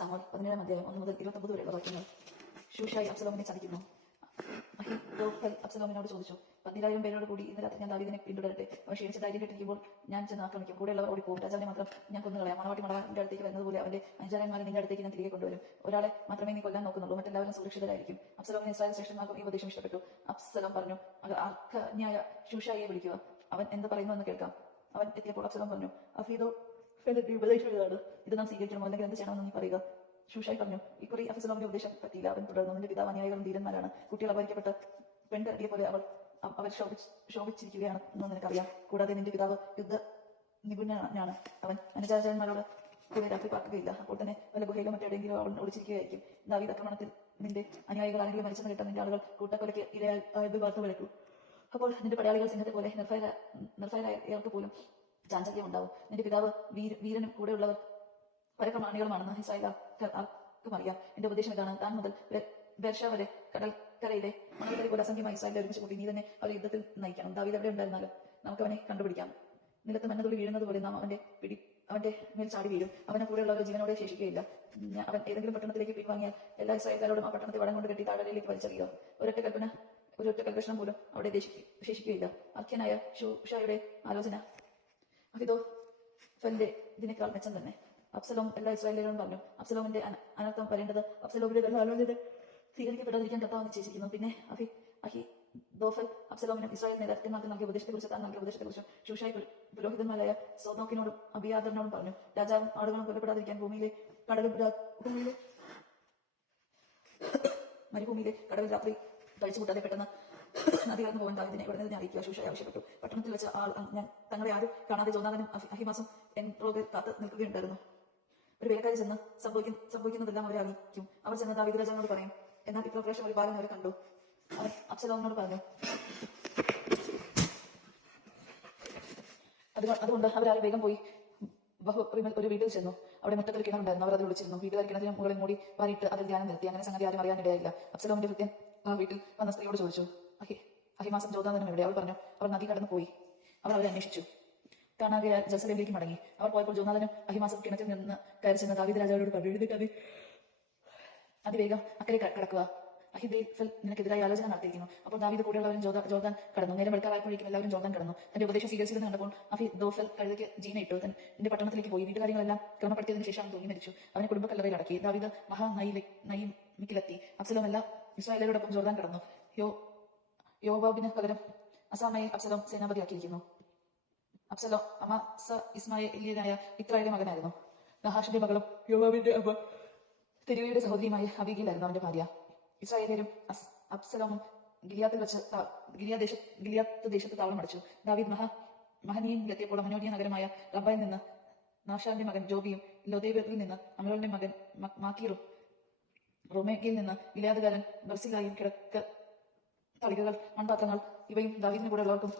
സാമൂൽ പതിനേഴാം അധ്യായം ഒന്ന് മുതൽ ഇരുപത്തൊമ്പത് വരെയുള്ള വാക്യങ്ങൾ ഷൂഷായി അബ്സലോമിനെ ചതിക്കുന്നു. അബ്സലോമിനോട് ചോദിച്ചു പതിനായിരം പേരോട് കൂടി ഇന്നലെ ഞാൻ ദാവീദിനെ പിന്തുടരട്ടെ. അവൻ ക്ഷീണിച്ച് ധൈര്യം കിട്ടിയിരിക്കുമ്പോൾ ഞാൻ ചെന്ന് ആക്രമിക്കും. കൂടെയുള്ളവർ ഓടിപ്പോകും രാജാവിനെ മാത്രം ഞാൻ കൊന്നുകളയാം. മണവാട്ടി മണവാന്റെ അടുത്തേക്ക് വരുന്നതുപോലെ അവന്റെ അഞ്ചാരന്മാരെ നിന്റെ അടുത്തേക്ക് ഞാൻ തിരികെ കൊണ്ടുവരും. ഒരാളെ മാത്രമേ നീ കൊല്ലാൻ നോക്കുന്നുള്ളൂ. മറ്റെല്ലാവരും സുരക്ഷിതരായിരിക്കും. അബ്സലോമിനെ ഇസ്രായേൽ ശ്രേഷ്ഠന്മാർക്കും ഈ ഉപദേശം ഇഷ്ടപ്പെട്ടു. അബ്സലോം പറഞ്ഞു അർക്കന്യായ ഷൂഷായിയെ വിളിക്കുക. അവൻ എന്ത് പറയുന്നു എന്ന് കേൾക്കാം. അവൻ എത്തിയപ്പോൾ അബ്സലോം പറഞ്ഞു അഫീദോ ഉപദേശം ഇതാണ് ഇത് നാം സ്വീകരിക്കണമോ അല്ലെങ്കിൽ എന്ത് ചെയ്യണമെന്ന് നീ പറയുക. ഷൂഷായി പറഞ്ഞു. ഇക്കുറി അഫസലോമിന്റെ ഉപദേശം പറ്റിയില്ല. അവൻ തുടർന്നു നിന്റെ പിതാവ് അനുയായികളും ധീരന്മാരാണ്. കുട്ടികൾ അപഹരിക്കപ്പെട്ട പെൺകടിയെ പോലെ അവൾ അവ- അവർ ശോഭിച്ച് ശോഭിച്ചിരിക്കുകയാണ് എന്ന് നിനക്കറിയാം. കൂടാതെ നിന്റെ പിതാവ് യുദ്ധ നിപുണനാണ്. അവൻ അനുചാരന്മാരോട് കൂടെ രാത്രി പാർക്കുകയില്ല. അപ്പോൾ തന്നെ വല്ല ഗുഹയിലോ മറ്റെവിടെയെങ്കിലും അവൾ ഒളിച്ചിരിക്കുകയായിരിക്കും. ദാവീദ് ആക്രമണത്തിൽ നിന്റെ അനുയായികൾ ആരെങ്കിലും മരിച്ചെന്ന് കേട്ട നിന്റെ ആളുകൾ കൂട്ടക്കൊലയ്ക്ക് ഇരയായത് വാർത്ത വിളക്കൂ അപ്പോൾ നിന്റെ പടയാളികൾ സിംഹത്തെ പോലെ നിർഭയ ഇയാൾക്ക് പോലും ചാഞ്ചല്യം ഉണ്ടാവും നിന്റെ പിതാവ് വീര വീരനും കൂടെയുള്ളവർ പരപ്രമാണികളുമാണെന്ന് ഇസ്രായേൽ ആർക്കും അറിയാം. എന്റെ ഉപദേശം ഇതാണ്. താൻ മുതൽ ബെർഷ വരെ കടൽക്കരയിലെ മണൽക്കരി പോലെ അസംഖ്യമായി ഇസ്രായേൽ ഒരുമിച്ച് കൂട്ടി. നീ തന്നെ അവരെ യുദ്ധത്തിൽ നയിക്കണം. ദാവീദ് എവിടെ ഉണ്ടായിരുന്നാലും നമുക്ക് അവനെ കണ്ടുപിടിക്കാം. നിലത്ത് മണ്ണതുള്ളി വീഴുന്നത് പോലെ നാം അവന്റെ പിടി അവന്റെ മേൽ ചാടി വീഴും. അവനെ കൂടെയുള്ളവർ ജീവനോടെ ശേഷിക്കുകയില്ല. അവൻ ഏതെങ്കിലും പട്ടണത്തിലേക്ക് പിൻവാങ്ങിയാൽ എല്ലാ ഇസ്രായേൽക്കാരോടും ആ പട്ടണത്തെ വടം കൊണ്ട് കെട്ടി താഴലേക്ക് വലിച്ചറിയോ ഒരൊറ്റ കൽപ്പന ഒരൊറ്റ കൽപ്പന പോലും അവിടെ ശേഷിക്കുകയില്ല. അഖ്യനായ ഷൂഷായുടെ ആലോചന അഹിതോ ഫലിന്റെ ഇതിനേക്കാൾ മെച്ചം തന്നെ. അബ്സലോം എല്ലാ ഇസ്രായേലികളും പറഞ്ഞു അബ്സലോമിന്റെ അന- അനർത്ഥം പറയേണ്ടത് അബ്സലോമിന്റെ ആലോചന സ്വീകരിക്കപ്പെടാതിരിക്കാൻ കർത്താവ് നിശ്ചയിച്ചിരിക്കുന്നു. പിന്നെ അഹി അഹി ദോഫൽ അബ്സലോമിനും ഇസ്രായേൽ നേതാക്കന്മാർക്ക് നൽകിയ ഉപദേശത്തെക്കുറിച്ച് താൻ നൽകിയ ഉപദേശത്തെക്കുറിച്ച് ഷൂഷായി പുര- പുരോഹിതന്മാരായ സോനോക്കിനോടും അബിയാദറിനോടും പറഞ്ഞു. രാജാവും ആടുകളും കൊല്ലപ്പെടാതിരിക്കാൻ ഭൂമിയിലെ കടലും ഭൂമിയിലെ മരുഭൂമിയിലെ കടവിൽ രാത്രി കഴിച്ചു കൂട്ടാതെ പെട്ടെന്ന് നദി കടന്നു പോകാൻ ദാവിദിനെ ഉടനെ തന്നെ അറിയിക്കുക. ശൂഷ ആവശ്യപ്പെട്ടു. പട്ടണത്തിൽ വെച്ച ആൾ തങ്ങളെ ആരും കാണാതെ ജോനാഥനും അഹി- അഹിമാസും എൻറോഗിൽ കാത്ത് നിൽക്കുകയുണ്ടായിരുന്നു. ഒരു വേലക്കാരി ചെന്ന് സംഭവിക്കുന്ന സംഭവിക്കുന്നതെല്ലാം അവരെ അറിയിക്കും. അവർ ചെന്ന് ദാവിദ് രാജാവിനോട് പറയും. എന്നാൽ ഇപ്പോൾ പ്രേക്ഷകർ ഒരു ബാലൻ അവരെ കണ്ടു. അവൻ അബ്സലോമിനോട് പറഞ്ഞു. അത് അതുകൊണ്ട് അവരാരും വേഗം പോയി ബഹുറിമൽ ഒരു വീട്ടിൽ ചെന്നു. അവിടെ മുറ്റത്തൊരു കിണറുണ്ടായിരുന്നു. അവർ അത് വിളിച്ചിരുന്നു. വീട്ടുകാർ കിണറ്റിന് മുകളിൽ മൂടി വാരിയിട്ട് അതിൽ ധ്യാനം നിർത്തി. അങ്ങനെ സംഗതി ആരും അറിയാനിടയായില്ല. അപ്സലോമിന്റെ ഭൃത്യൻ ആ വീട്ടിൽ വന്ന സ്ത്രീയോട് ചോദിച്ചു. അഹിമാസം ജോതാന്തനും എവിടെ? അവൾ പറഞ്ഞു അവർ നദി കടന്നു പോയി അവർ അവരെ അന്വേഷിച്ചു. കാണാതെ ജെറുസലേമിലേക്ക് മടങ്ങി. അവർ പോയപ്പോൾ ജോനാഥനും അഹിമാസം കിണറ്റിൽ നിന്ന് കയറി ചെന്ന് ദാവീദ് രാജാവിനോട് പറഞ്ഞു അതിവേഗം അക്കരെ കടക്കുക. അഹിദേഫൽ നിനക്കെതിരായി ആലോചന നടത്തിയിരിക്കുന്നു. അപ്പോൾ ദാവീദ് കൂടെയുള്ളവരും ജോദാ ജോർദാൻ കടന്നു. നേരം വെളുക്കാറായപ്പോഴേക്കും എല്ലാവരും ജോദാൻ കടന്നു. തന്റെ ഉപദേശം സ്വീകരിച്ചതെന്ന് കണ്ടപ്പോൾ അഫി ദോഫൽ കഴുതയ്ക്ക് ജീന ഇട്ടു. തൻ എന്റെ പട്ടണത്തിലേക്ക് പോയി. വീട്ടുകാര്യങ്ങളെല്ലാം ക്രമപ്പെടുത്തിയതിനു ശേഷം അവൻ തൂങ്ങി മരിച്ചു. അവനെ കുടുംബക്കല്ലറയിൽ അടക്കി. ദാവീദ് മഹാ നയിമിക്കിലെത്തി അബ്സലോം എല്ലാം ഇസ്രായേലരോടൊപ്പം ജോദാൻ കടന്നു. യോ യോബാബിന് പകരം അസാമയെ അബ്സലോം സേനാപതിയാക്കിയിരിക്കുന്നു. അബ്സലോ അമാസ ഇസ്മായിലിയനായ ഇത്രായുടെ മകനായിരുന്നു. നഹാഷിന്റെ മകളും യോവാബിന്റെ അമ്മ തെരുവയുടെ സഹോദരിയുമായ അബീഗിലായിരുന്നു അവന്റെ ഭാര്യ. ഇസ്രായേലും അബ്സലോമും ഗിലിയാത്തിൽ വെച്ച് ഗിലിയാദേശ ഗിലിയാ ദേശ ഗിലിയാത്ത് ദേശത്ത് താവളം അടച്ചു. ദാവീദ് മഹാ മഹനീയത്തിലെത്തിയപ്പോൾ മനോരിയ നഗരമായ റബ്ബയിൽ നിന്ന് നാഷാന്റെ മകൻ ജോബിയും ലോദേബിൽ നിന്ന് അമലോളിന്റെ മകൻ മാക്കീറും റൊമേഗിയിൽ നിന്ന് ഗിലിയാദുകാരൻ ബർസിലായും കിഴക്ക് തളികകൾ മൺപാത്രങ്ങൾ ഇവയും ദാവീദിന് കൂടെ ഉള്ളവർക്കും.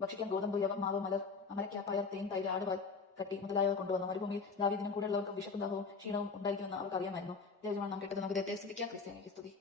ഭക്ഷിക്കാൻ ഗോതമ്പ് യവം മാവ് മലർ അമരയ്ക്ക പയർ തേൻ തൈര് ആടുപാൽ കട്ടി മുതലായവ കൊണ്ടുവന്നു. മരുഭൂമിയിൽ ദാവീദിനും കൂടെ ഉള്ളവർക്കും വിശപ്പും ദാഹവും ക്ഷീണവും ഉണ്ടായിരിക്കുമെന്ന് അവർക്ക് അറിയാമായിരുന്നു നാം കേട്ടത്. നമുക്ക് ദൈവത്തെ സ്തുതിക്കാം. ക്രിസ്ത്യാനി സ്തുതി.